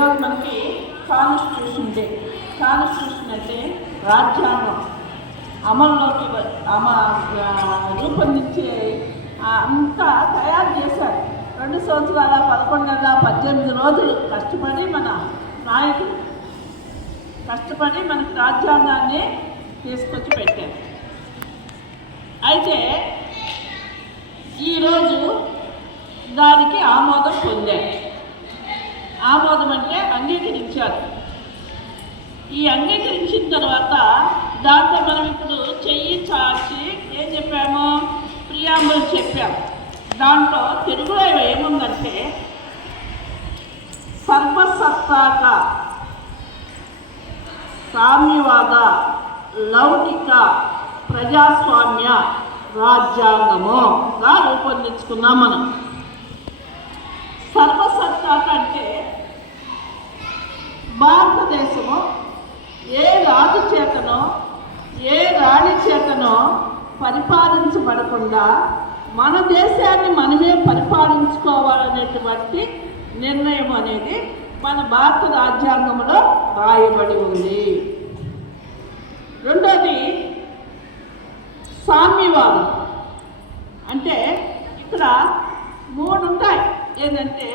ఈరోజు మనకి constitution day. Constitution అంటే రాజ్యాంగం అమల్లోకి రూపొందించే అంతా తయారు చేశారు. 2 సంవత్సరాల 11 నెలల 18 రోజులు కష్టపడి మన నాయకులు కష్టపడి మనకి రాజ్యాంగాన్ని తీసుకొచ్చి పెట్టారు. అయితే ఈరోజు దానికి ఆమోదం పొందారు. ఆమోదం అంటే అంగీకరించారు. ఈ అంగీకరించిన తర్వాత దాంట్లో మనం ఇప్పుడు చెయ్యి చాచి ఏం చెప్పాము, ప్రియాంబుల్ చెప్పాము. దాంట్లో తెలుగులో ఏముందంటే సర్వసత్తాక సామ్యవాద లౌకిక ప్రజాస్వామ్య రాజ్యాంగముగా రూపొందించుకున్నాం మనం. సర్వసత్తాక అంటే భారతదేశము ఏ రాజు చేతనో ఏ రాణి చేతనో పరిపాలించబడకుండా మన దేశాన్ని మనమే పరిపాలించుకోవాలనేటువంటి నిర్ణయం అనేది మన భారత రాజ్యాంగంలో రాయబడి ఉంది. రెండోది సామ్యవాదం. అంటే ఇక్కడ 3 ఉంటాయి. ఏంటంటే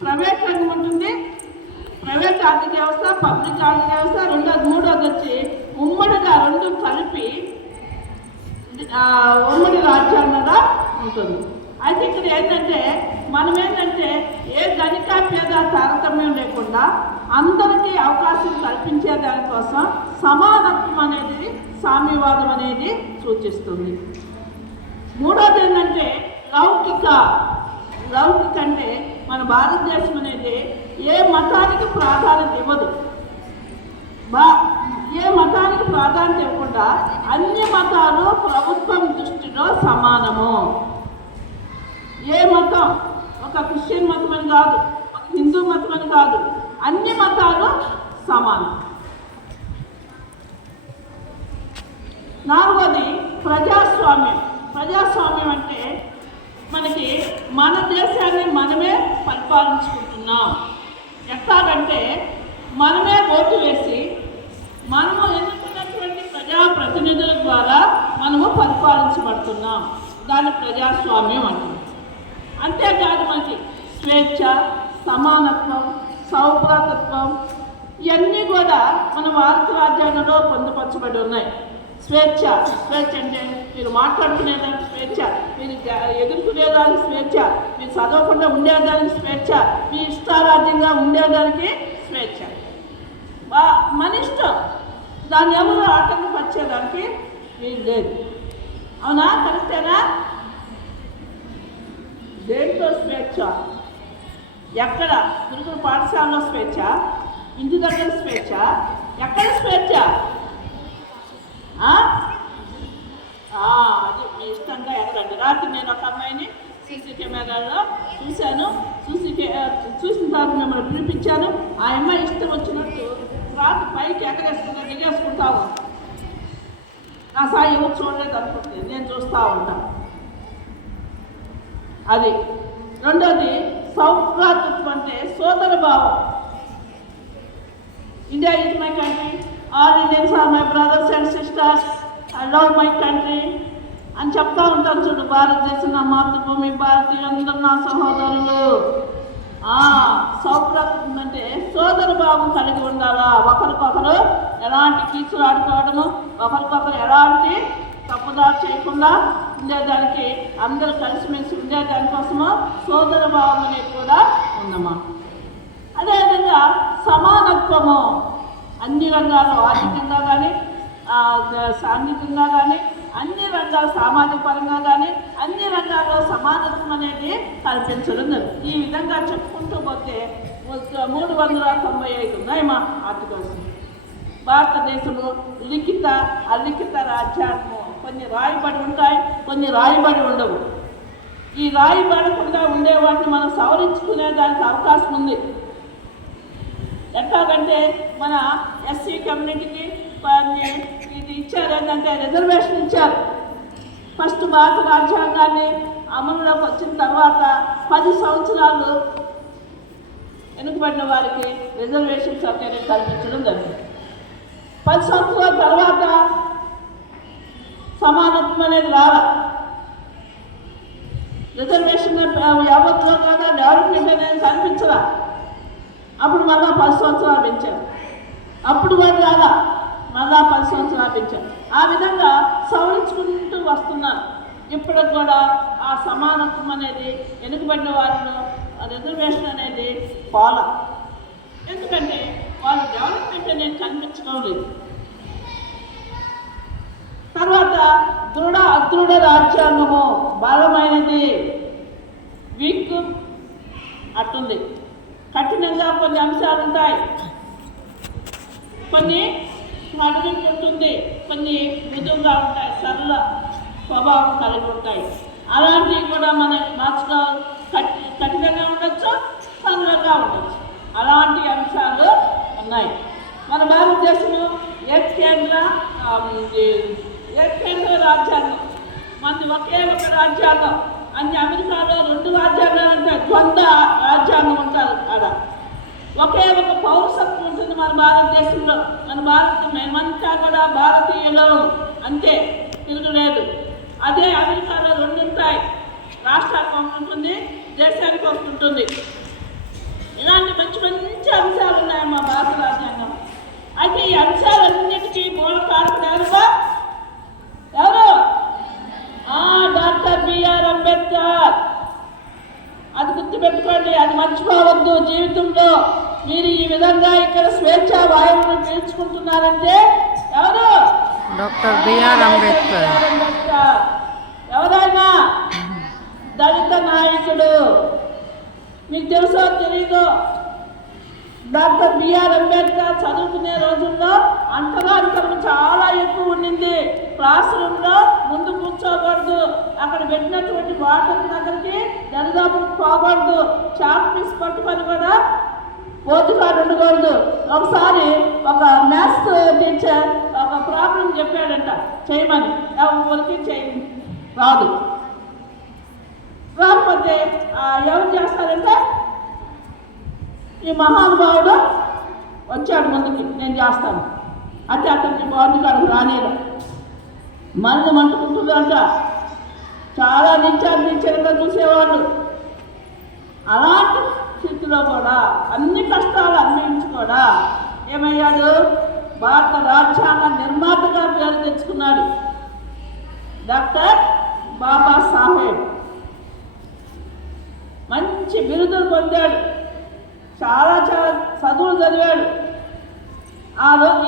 ప్రైవేట్ రంగం ఉంటుంది, ప్రైవేట్ ఆర్థిక వ్యవస్థ, పబ్లిక్ ఆర్థిక వ్యవస్థ. మూడోది వచ్చి ఉమ్మడిగా 2 కలిపి ఉమ్మడి రాజ్యాంగంగా ఉంటుంది. అయితే ఇక్కడ ఏంటంటే మనం ఏంటంటే ఏ ధనిక పేద తారతమ్యం లేకుండా అందరికీ అవకాశం కల్పించే దానికోసం సమానత్వం అనేది సామ్యవాదం అనేది సూచిస్తుంది. మూడోది ఏంటంటే లౌకిక అంటే మన భారతదేశం అనేది ఏ మతానికి ప్రాధాన్యత ఇవ్వదు. ఏ మతానికి ప్రాధాన్యత ఇవ్వకుండా అన్ని మతాలు ప్రభుత్వం దృష్టిలో సమానము. ఏ మతం ఒక క్రిస్టియన్ మతం అని కాదు, ఒక హిందూ మతం అని కాదు, అన్ని మతాలు సమానం. నాలుగోది ప్రజాస్వామ్యం అంటే మనకి మన దేశాన్ని మనమే పరిపాలించుకుంటున్నాం. ఎట్లాగంటే మనమే ఓటు వేసి మనము ఎన్నుకున్నటువంటి ప్రజాప్రతినిధుల ద్వారా మనము పరిపాలించబడుతున్నాం. దాన్ని ప్రజాస్వామ్యం అంటున్నాం. అంతేకాదు మనకి స్వేచ్ఛ, సమానత్వం, సౌభ్రాతత్వం ఇవన్నీ కూడా మన భారత రాజ్యాంగంలో పొందుపరచబడి ఉన్నాయి. స్వేచ్ఛ అంటే మీరు మాట్లాడుకునేదానికి స్వేచ్ఛ, మీరు ఎదుర్కొనేదానికి స్వేచ్ఛ, మీరు చదవకుండా ఉండేదానికి స్వేచ్ఛ, మీ ఇష్టారాజ్యంగా ఉండేదానికి స్వేచ్ఛ. మన ఇష్టం, దాన్ని ఎవరు ఆటంకపరిచేదానికి వీలు లేదు. అవునా? కరెక్టేనా? దేంట్లో స్వేచ్ఛ? ఎక్కడ? గురుకుల పాఠశాలలో స్వేచ్ఛ, ఇంటి దగ్గర స్వేచ్ఛ. ఎక్కడ స్వేచ్ఛ? అది మీ ఇష్టంగా ఎక్కడండి. రాత్రి నేను ఒక అమ్మాయిని సీసీ కెమెరాలో చూశాను. చూసిన తర్వాత మిమ్మల్ని పిలిపించాను. ఆ అమ్మాయి ఇష్టం వచ్చినట్టు రాత్రి పైకి దిగేసుకుంటావు. నా సాయి ఎవరు చూడలేదు అనుకుంటుంది, నేను చూస్తూ ఉంటాను. అది. రెండోది సౌభ్రాతృత్వం అంటే సోదర భావం. India is my country, all Indians are my brothers and sisters, I love my country అని చెప్తా ఉంటాను చూడు. భారతదేశం నా మాతృభూమి, భారతీయులందరూ నా సహోదరులు. సౌభ్రాతృత్వం అంటే సోదర భావం కలిగి ఉండాలా. ఒకరికొకరు ఎలాంటి కీచులు ఆడుకోవడము, ఒకరికొకరు ఎలాంటి తప్పుదారు చేయకుండా ఉండేదానికి, అందరూ కలిసిమెలిసి ఉండేదానికోసము సోదర భావం అనేది కూడా ఉందమ్మా. అదేవిధంగా సమానత్వము అన్ని రంగాలు, ఆర్థికంగా కానీ, సాంఘికంగా కానీ, అన్ని రంగాలు, సామాజిక పరంగా కానీ అన్ని రంగాల్లో సమానత్వం అనేది కల్పించడం. ఈ విధంగా చెప్పుకుంటూ పోతే 395 ఉన్నాయి మా ఆర్టికల్స్. భారతదేశంలో లిఖిత అలిఖిత రాజ్యాంగము కొన్ని రాయబడి ఉంటాయి, కొన్ని రాయబడి ఉండవు. ఈ రాయబడకుండా ఉండే వాటిని మనం సవరించుకునే దానికి అవకాశం ఉంది. ఎట్లాగంటే మన ఎస్సీ కమ్యూనిటీకి ఇది ఇచ్చారు. ఏంటంటే రిజర్వేషన్ ఇచ్చారు. ఫస్ట్ భారత రాజ్యాంగాన్ని అమలులోకి వచ్చిన తర్వాత 10 సంవత్సరాలు వెనుకబడిన వారికి రిజర్వేషన్ సౌకర్యం కల్పించడం జరిగింది. 10 సంవత్సరాల తర్వాత సమానత్వం అనేది రాలా. రిజర్వేషన్ యావత్లో కూడా డెవలప్మెంట్ అనేది కనిపించరా. అప్పుడు మళ్ళా 10 సంవత్సరాలు పెంచారు. అప్పుడు కూడా రాలా, మళ్ళా 10 సంవత్సరాలు పెంచారు. ఆ విధంగా సవరించుకుంటూ వస్తున్నారు. ఇప్పటికి కూడా ఆ సమానత్వం అనేది వెనుకబడిన వారిలో రిజర్వేషన్ అనేది పోలా. ఎందుకంటే వాళ్ళు డెవలప్మెంట్ అనేది కనిపించడం లేదు. తర్వాత అదృఢ రాజ్యాంగము బలమైనది, వీక్ అట్టుంది. కఠినంగా కొన్ని అంశాలు ఉంటాయి, కొన్ని అడుగుంటుంది, కొన్ని మృదువుగా ఉంటాయి, సరళ స్వభావం కలిగి ఉంటాయి. అలాంటివి కూడా మనం మార్చుకోవాలి. కఠినంగా ఉండొచ్చు, సరళంగా ఉండొచ్చు. అలాంటి అంశాలు ఉన్నాయి. మన భారతదేశంలో ఏకకేంద్ర రాజ్యాంగం, మనది ఒకే ఒక రాజ్యాంగం. అన్ని అమెరికాలో 2 రాజ్యాంగాలు ఉంటాయి, ద్వంద్వ రాజ్యాంగం ఉంటారు. అక్కడ ఒకే ఒక పౌరసత్వం ఉంటుంది మన భారతదేశంలో. మేమంతా కూడా భారతీయులు, అంతే, తిరగలేదు. అదే అమెరికాలో 2 ఉంటాయి, రాష్ట్రానికి ఒకటి ఉంటుంది, దేశానికి ఒకటి ఉంటుంది. ఇలాంటి మంచి మంచి అంశాలు ఉన్నాయి మా భారత రాజ్యాంగం. అయితే ఈ అంశాలన్నిటికీ మూల కారకుడు ఎవరు? Doctor B R Ambedkar. అది గుర్తుపెట్టుకోండి, అది మర్చిపోవద్దు. జీవితంలో మీరు ఈ విధంగా ఇక్కడ స్వేచ్ఛా వాయువును పీల్చుకుంటున్నారంటే ఎవరు? Doctor B R Ambedkar. ఎవరైనా దళిత నాయకుడు, మీకు తెలుసో తెలీదో, డాక్టర్ బిఆర్ అంబేద్కర్ చదువుకునే రోజుల్లో అంతరాంతరం చాలా ఎక్కువ ఉండింది. క్లాస్ రూమ్లో ముందు కూర్చోకూడదు, అక్కడ పెట్టినటువంటి వాటర్ దగ్గరికి దరిదాపు పోకూడదు, చాక్ పీస్ పట్టుకొని కూడా బోధుగాడు ఉండకూడదు. ఒకసారి ఒక మ్యాథ్స్ టీచర్ ఒక ప్రాబ్లం చెప్పాడంట చేయమని, ఎవరికి రాదు. రాకపోతే ఎవరు చేస్తారంటే ఈ మహానుభావుడు వచ్చాడు ముందుకి, నేను చేస్తాను అంటే అతనికి బోధుగాడు రానేరు. మళ్ళీ మంటుకుంటుందంట, చాలా నిశ్చయంగా చూసేవాళ్ళు. అలాంటి స్థితిలో కూడా అన్ని కష్టాలు అనుభవించి కూడా ఏమయ్యాడు? భారత రాజ్యాంగ నిర్మాతగా పేరు తెచ్చుకున్నాడు డాక్టర్ బాబాసాహెబ్. మంచి బిరుదులు పొందాడు, చాలా చదువులు చదివాడు.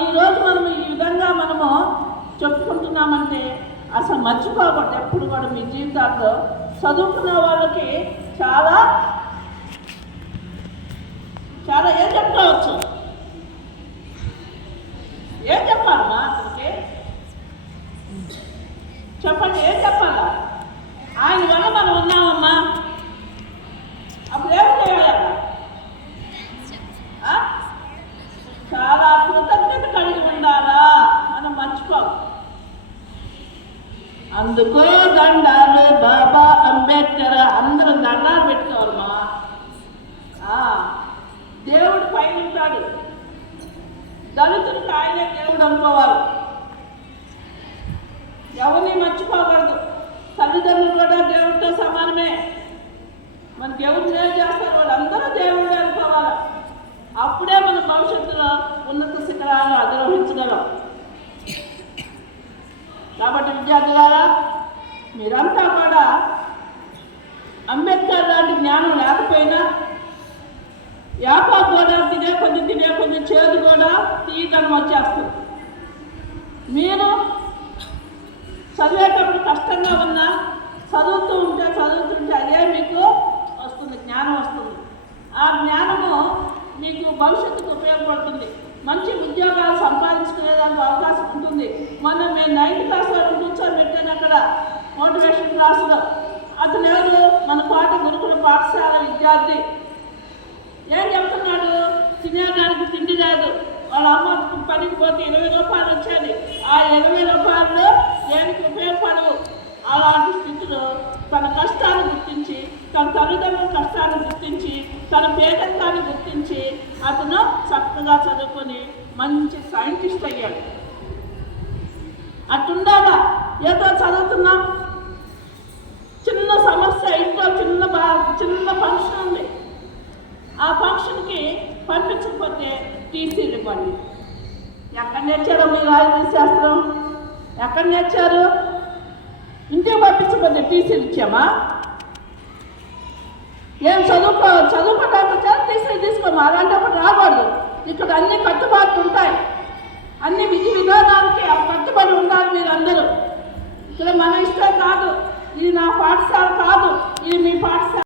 ఈరోజు మనం ఈ విధంగా మనము చెప్పుకుంటున్నామంటే అసలు మర్చిపోకూడదు ఎప్పుడు కూడా మీ జీవితాల్లో. చదువుకున్న వాళ్ళకి చాలా చాలా ఏం చెప్పుకోవచ్చు, ఏం చెప్పాలమ్మా అతనికి? చెప్పండి, ఏం చెప్పాలా? ఆయన వల్ల మనం ఉన్నామమ్మా. అప్పుడు ఏం చేయాలి? చాలా కృతజ్ఞత కలిగి ఉండాలా, మనం మర్చిపోం. అందుకో దండాలు బాబా అంబేద్కర్. అందరూ దండాలు పెట్టుకోవాలమ్మా. దేవుడు పైన ఉంటాడు, దళితుడికి ఆయనే దేవుడు అనుకోవాలి. ఎవరిని మర్చిపోకూడదు. తల్లిదండ్రులు కూడా దేవుడితో సమానమే. మనకి ఎవరు దేవుడు చేస్తారు, వాళ్ళందరూ దేవుడే అనుకోవాలి. అప్పుడే మన భవిష్యత్తులో ఉన్నత శిఖరాలను అధిరోహించగలం. కాబట్టి విద్యార్థులారా, మీరంతా కూడా అంబేద్కర్ లాంటి జ్ఞానం లేకపోయినా యాపా కూడా తినే కొద్ది చేదు కూడా తీయటం వచ్చేస్తుంది. మీరు చదివేటప్పుడు కష్టంగా ఉన్నా చదువుతుంటే అదే మీకు వస్తుంది, జ్ఞానం వస్తుంది. ఆ జ్ఞానము మీకు భవిష్యత్తుకు ఉపయోగపడుతుంది. మంచి ఉద్యోగాలు సంపాదించుకునేదానికి అవకాశం ఉంటుంది. మొన్న మేము 9th క్లాస్ వరకు కూర్చొని పెట్టాను అక్కడ మోటివేషన్ క్లాసులో. అతను ఎవరు? మన గురుకుల పాఠశాల విద్యార్థి. ఏం చెప్తున్నాడు? తినేదానికి తిండి లేదు, వాళ్ళ అమ్మ పనికి పోతే 20 రూపాయలు వచ్చేది. ఆ 20 రూపాయలు దేనికి ఉపయోగపడవు. అలాంటి స్థితిలో తన కష్టాన్ని గుర్తించి, తన తల్లిదండ్రుల కష్టాన్ని గుర్తించి తన పేదరికాన్ని గుర్తించి అతను చక్కగా చదువుకొని మంచి సైంటిస్ట్ అయ్యాడు. అట్టుండాలా. ఏదో చదువుతున్నాం, చిన్న సమస్య, ఇంట్లో చిన్న ఫంక్షన్ ఉంది, ఆ ఫంక్షన్కి పంపించకపోతే టీసీలు ఇవ్వండి. ఎక్కడ నేర్చారో మీరు రాజకీయ శాస్త్రం? ఎక్కడ నేర్చారు? ఇంటికి పంపించకపోతే టీసీలు ఇచ్చామా? ఏం చదువుకోవడానికి వచ్చారు, టీసీలు తీసుకోమా? అలాంటప్పుడు రాకూడదు. ఇక్కడ అన్ని కట్టుబాట్లు ఉంటాయి, అన్ని విధి విధానాలకి ఆ కట్టుబడి ఉండాలి మీరందరూ. ఇక్కడ మన ఇష్టం కాదు, ఇది నా పాఠశాల కాదు, ఇది మీ పాఠశాల.